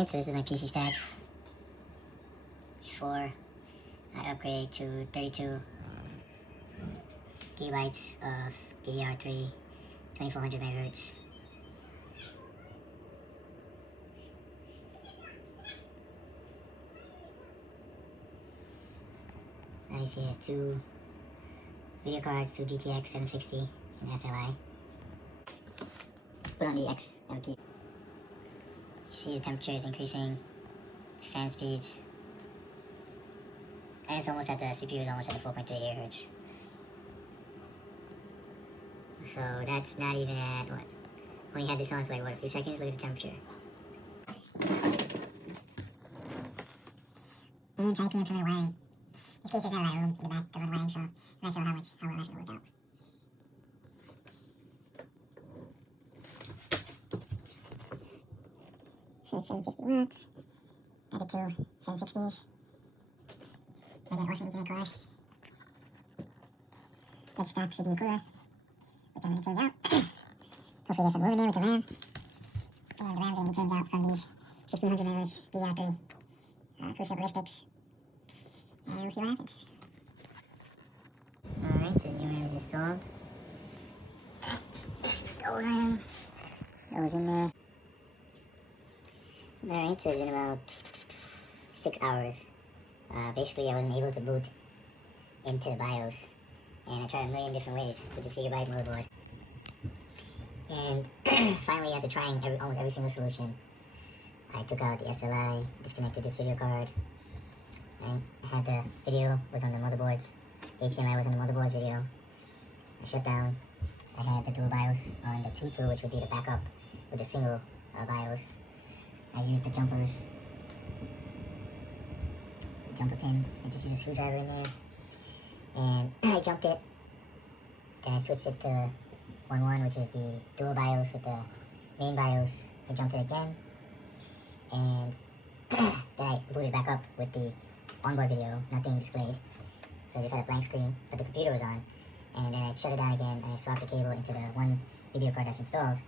Alright, so this is my PC stacks. Before I upgrade to 32 gigabytes of DDR3, 2400 megahertz. Now you see there's two video cards, two GTX 760 and SLI. Put on the XMP. You see the temperature is increasing, fan speeds, and it's almost at the CPU is almost at the 4.3 gigahertz. So that's not even at what? When you had this on for like what, a few seconds? Look at the temperature. And try to clean up some of the wiring. In this case, there's not a lot of room in the back to run wiring, so I'm not sure how well that's going to work out. So it's 750 watts, added to 760s. I got awesome Ethernet cord. Good stock CPU cooler, which I'm going to change out. Hopefully there's some room in there with the RAM. And the RAM's going to be changed out from these 1600 megahertz DDR3 Crucial Ballistics. And we'll see what happens. Alright, so the new RAM is installed. This is the old RAM that was in there. Alright, so it's been about 6 hours. Basically, I wasn't able to boot into the BIOS. And I tried a million different ways with this Gigabyte motherboard. And finally, after trying almost every single solution, I took out the SLI, disconnected this video card. Right? I had the video was on the motherboards. The HDMI was on the motherboards video. I shut down. I had the dual BIOS on the 2 tool, which would be the backup with the single BIOS. I used the jumpers, the jumper pins. I just used a screwdriver in there. And I jumped it. Then I switched it to 1.1, which is the dual BIOS with the main BIOS. I jumped it again. And then I booted back up with the onboard video, nothing displayed. So I just had a blank screen, but the computer was on. And then I shut it down again and I swapped the cable into the one video card that's installed.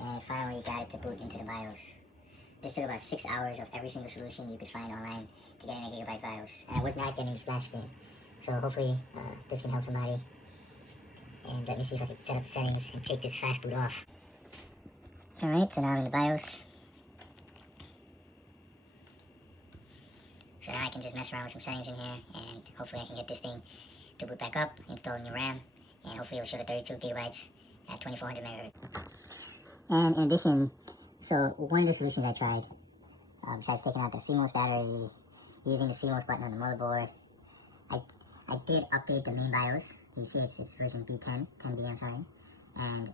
And I finally got it to boot into the BIOS. This took about 6 hours of every single solution you could find online to get in a Gigabyte BIOS. And I was not getting the splash screen. So hopefully this can help somebody. And let me see if I can set up settings and take this fast boot off. Alright, so now I'm in the BIOS. So now I can just mess around with some settings in here, and hopefully I can get this thing to boot back up, install new RAM, and hopefully it'll show the 32 gigabytes at 2400 megahertz. And in addition, so one of the solutions I tried, besides taking out the CMOS battery, using the CMOS button on the motherboard, I did update the main BIOS. You see it's version B10, 10B, I'm sorry. And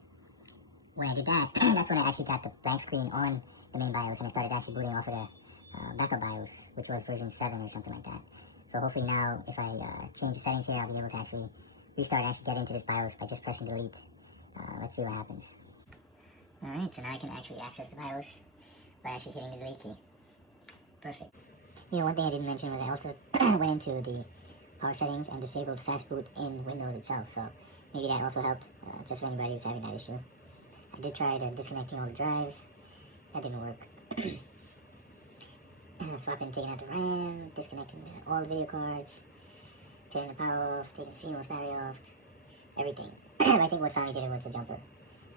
when I did that, that's when I actually got the blank screen on the main BIOS, and I started actually booting off of the backup BIOS, which was version 7 or something like that. So hopefully now, if I change the settings here, I'll be able to actually restart and actually get into this BIOS by just pressing delete. Let's see what happens. Alright, so now I can actually access the BIOS by actually hitting the delete key. Perfect. You know, one thing I didn't mention was I also went into the power settings and disabled fast boot in Windows itself, so maybe that also helped just for anybody who's having that issue. I did try disconnecting all the drives. That didn't work. Swapping, taking out the RAM, disconnecting all the video cards, turning the power off, taking the CMOS battery off, everything. I think what finally did it was the jumper.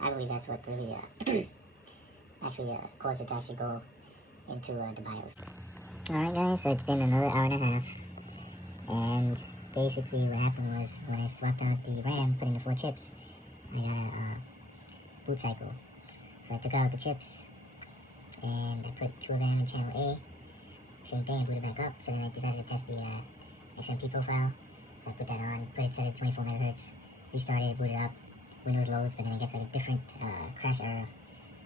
I believe that's what really actually caused it to actually go into the BIOS. Alright guys, so it's been another hour and a half, and basically what happened was when I swapped out the RAM, put in the 4 chips, I got a boot cycle. So I took out the chips, and I put 2 of them in channel A. Same thing, I booted back up, so then I decided to test the XMP profile. So I put that on, put it set at 24 megahertz, restarted, booted up, Windows loads, but then it gets like a different crash error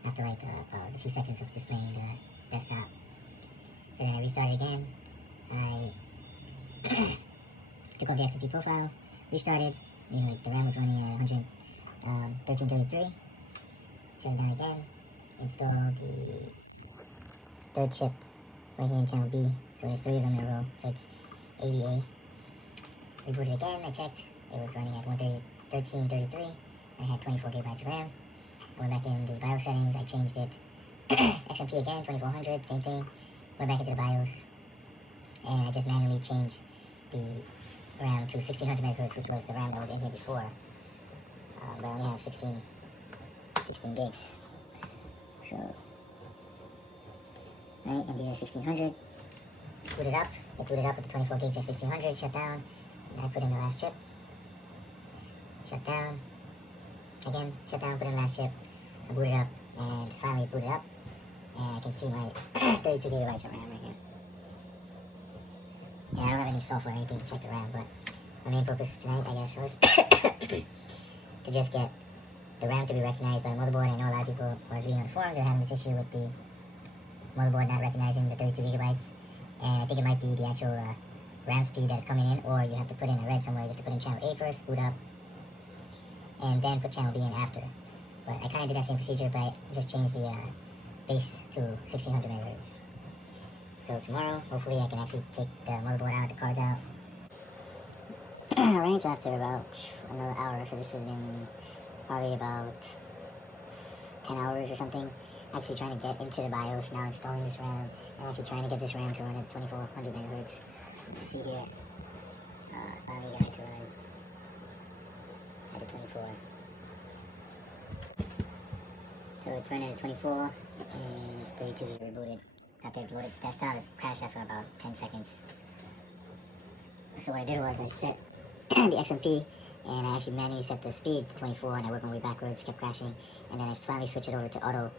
after like a few seconds of displaying the desktop. So then I restarted again, I took off the XMP profile, restarted, you know, the RAM was running at 1333, shut it down again, installed the 3rd chip right here in channel B, so there's 3 of them in a row, so it's ABA. Rebooted again, I checked, it was running at 1333, I had 24 gigabytes of RAM. I went back in the BIOS settings, I changed it XMP again, 2400, same thing. Went back into the BIOS, and I just manually changed the RAM to 1600 megahertz, which was the RAM that was in here before. But I only have 16 gigs. So, right, and do 1600. Boot it up. It booted up with the 24 gigs at 1600. Shut down. And I put in the last chip. Shut down. Again, shut down. Put in the last chip. I booted up, and finally booted up. And I can see my 32 gigabytes of RAM right here. Yeah, I don't have any software or anything to check the RAM, but my main purpose tonight, I guess, was to just get the RAM to be recognized by the motherboard. I know a lot of people who I was reading on the forums are having this issue with the motherboard not recognizing the 32 gigabytes. And I think it might be the actual RAM speed that is coming in, or you have to put in, I read somewhere, you have to put in channel A first, boot up, and then put channel B in after. But I kind of did that same procedure, but I just changed the base to 1600 megahertz. So tomorrow, hopefully I can actually take the motherboard out, the cards out. Alright, so after about another hour, so this has been probably about 10 hours or something, actually trying to get into the BIOS, now installing this RAM, and actually trying to get this RAM to run at 2400 megahertz. Let's see here, finally got it to run at the 24. So it's running at 24, and it's 32 gig rebooted. After it loaded desktop, it crashed after about 10 seconds. So what I did was I set the XMP, and I actually manually set the speed to 24, and I worked my way backwards, kept crashing, and then I finally switched it over to auto,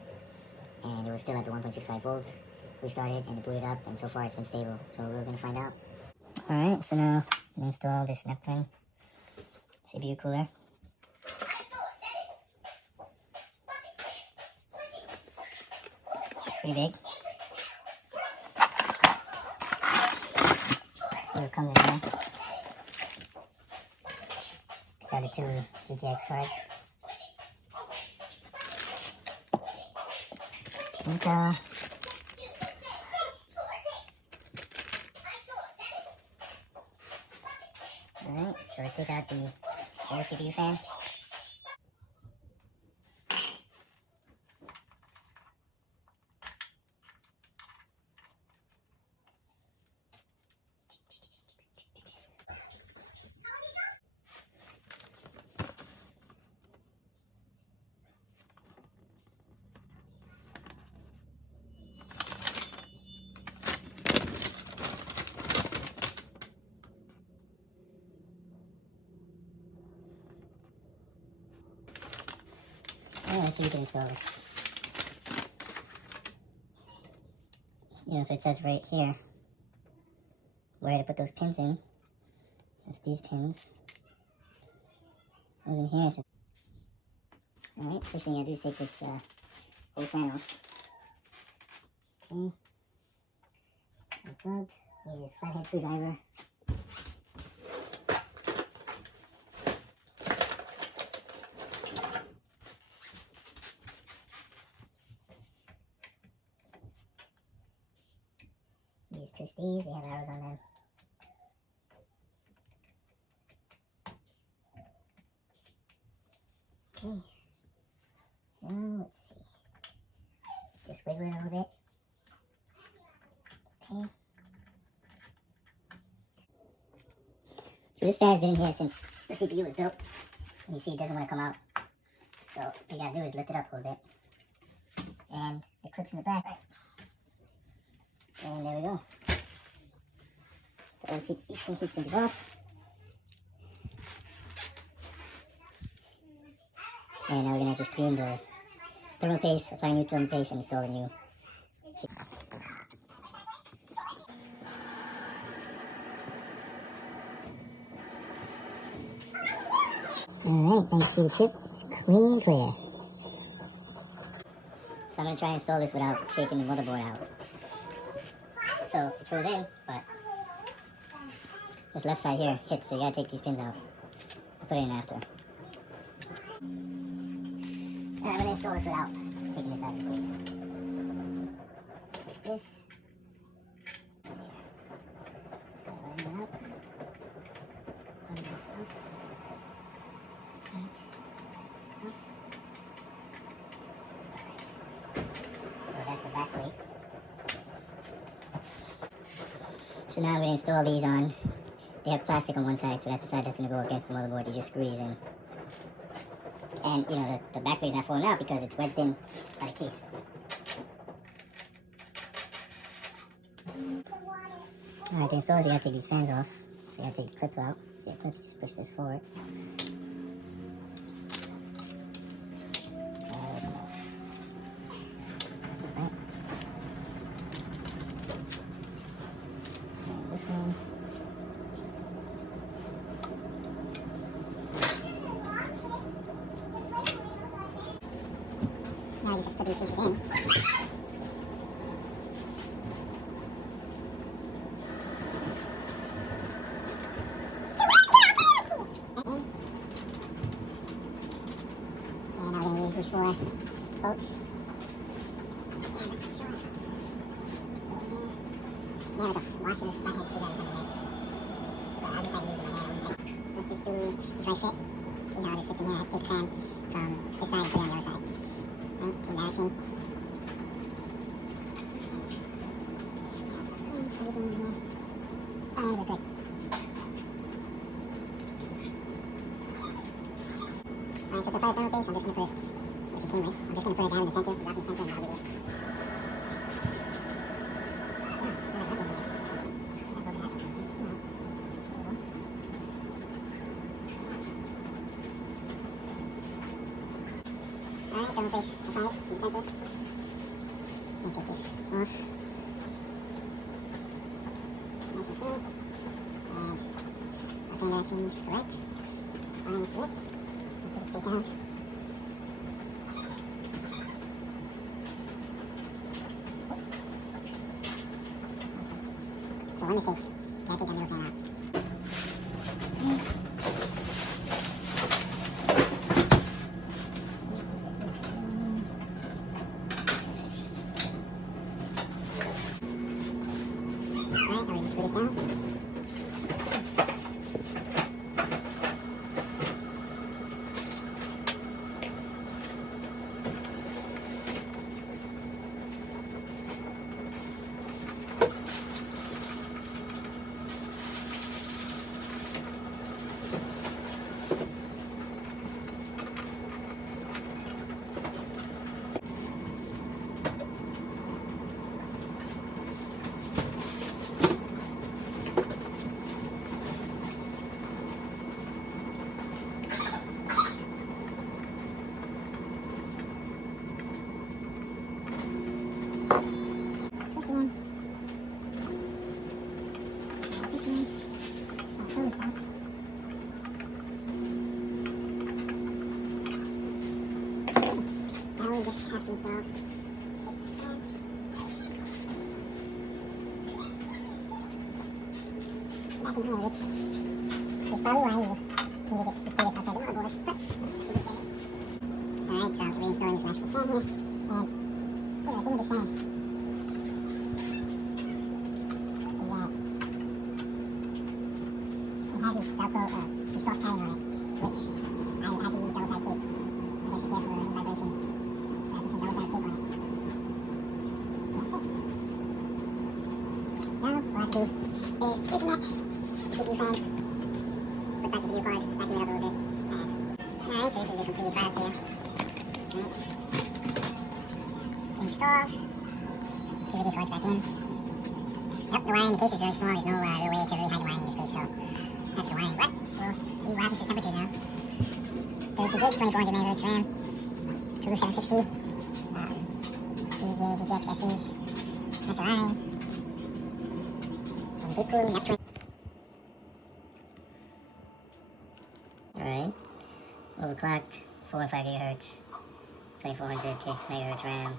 and it was still at the 1.65 volts. Restarted, and it booted up, and so far it's been stable. So we're going to find out. Alright, so now I'm going to install this Neptune CPU cooler. It's pretty big. So it comes in here. Got the two GTX cards. Intel. Alright, so let's take out the old CPU fan. Let's see if we can install this. So it says right here where to put those pins in. That's these pins. Those in here. Alright, first thing I do is take this old fan off. Okay. Unplugged. Need a flathead screwdriver. Twist these, they have arrows on them. Okay. Now let's see. Just wiggle it a little bit. Okay. So this fan's been in here since the CPU was built. And you see it doesn't want to come out. So what you gotta do is lift it up a little bit. And it clips in the back. And there we go. So each thing keeps things off. And now we're gonna just clean the thermal paste, apply new thermal paste, and install the new. Alright, now you see the chip, it's clean and clear. So I'm gonna try and install this without shaking the motherboard out. So it goes in, but this left side here hits, so you gotta take these pins out. I'll put it in after. And I'm gonna install this without taking this out of the case. Take this. So line it up. Line this up. Right. This up. Alright. So So now I'm going to install these on. They have plastic on one side, so that's the side that's going to go against the motherboard. You just screw these in. And, you know, the back plate's not falling out because it's wedged in by the case. Alright, to install this, you gotta take these fans off. So you gotta take the clips out. So you clip, just push this forward. This one. Now you just have to put these pieces in. These four bolts. Yeah, the washer flathead screws out of the I'll just like leave it in my hand. So let's just do this right fit. See how this fits in here. I have to take the fan from this side and put it on the other side. Right, same direction. And we're good. Alright, so to apply the thermal base, I'm just going to put it, which it came with, I'm just going to put it down in the center, drop in the center, and that'll be it. Alright, thermal base, apply it in the center. I'm going to take this off. Nice and clean. And our fan direction is correct. Line is correct. Put it straight down. So one mistake, you gotta take that middle fan out. Alright, now we just screw this down. Now we just have to install this fan. Back in here, which is probably why you needed it to put this outside the motherboard. Alright, so we're installing this master fan here. And yeah, the thing with this fan is that it has this Velcro, this soft padding on it, which I had to use double-sided tape. I guess it's there for any vibration. I put some double-sided tape on it. That's it. Now, what I have to do is reconnect the CPU fans, put back the video card, vacuum it up a little bit. Alright, so this is the complete product here. Right. Installed. The video cards back in. Yep, the wiring in the case is very small. There's no real way to really hide the wiring in this case, so that's the wiring. But we'll see what happens to temperature now. 32 gigs, 2400 megahertz RAM, 2760, 3J GTX SSD, SRI, and deep cooling F20. Alright, overclocked, 4.5 GHz, 2400 megahertz RAM,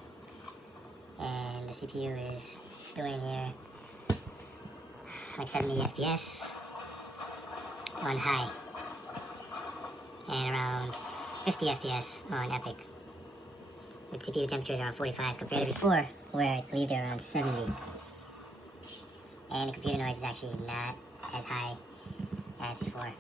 and the CPU is still in here, like 70 FPS on high, and around 50 FPS on Epic, with CPU temperatures around 45 compared to before, where I believe they're around 70. And the computer noise is actually not as high as before.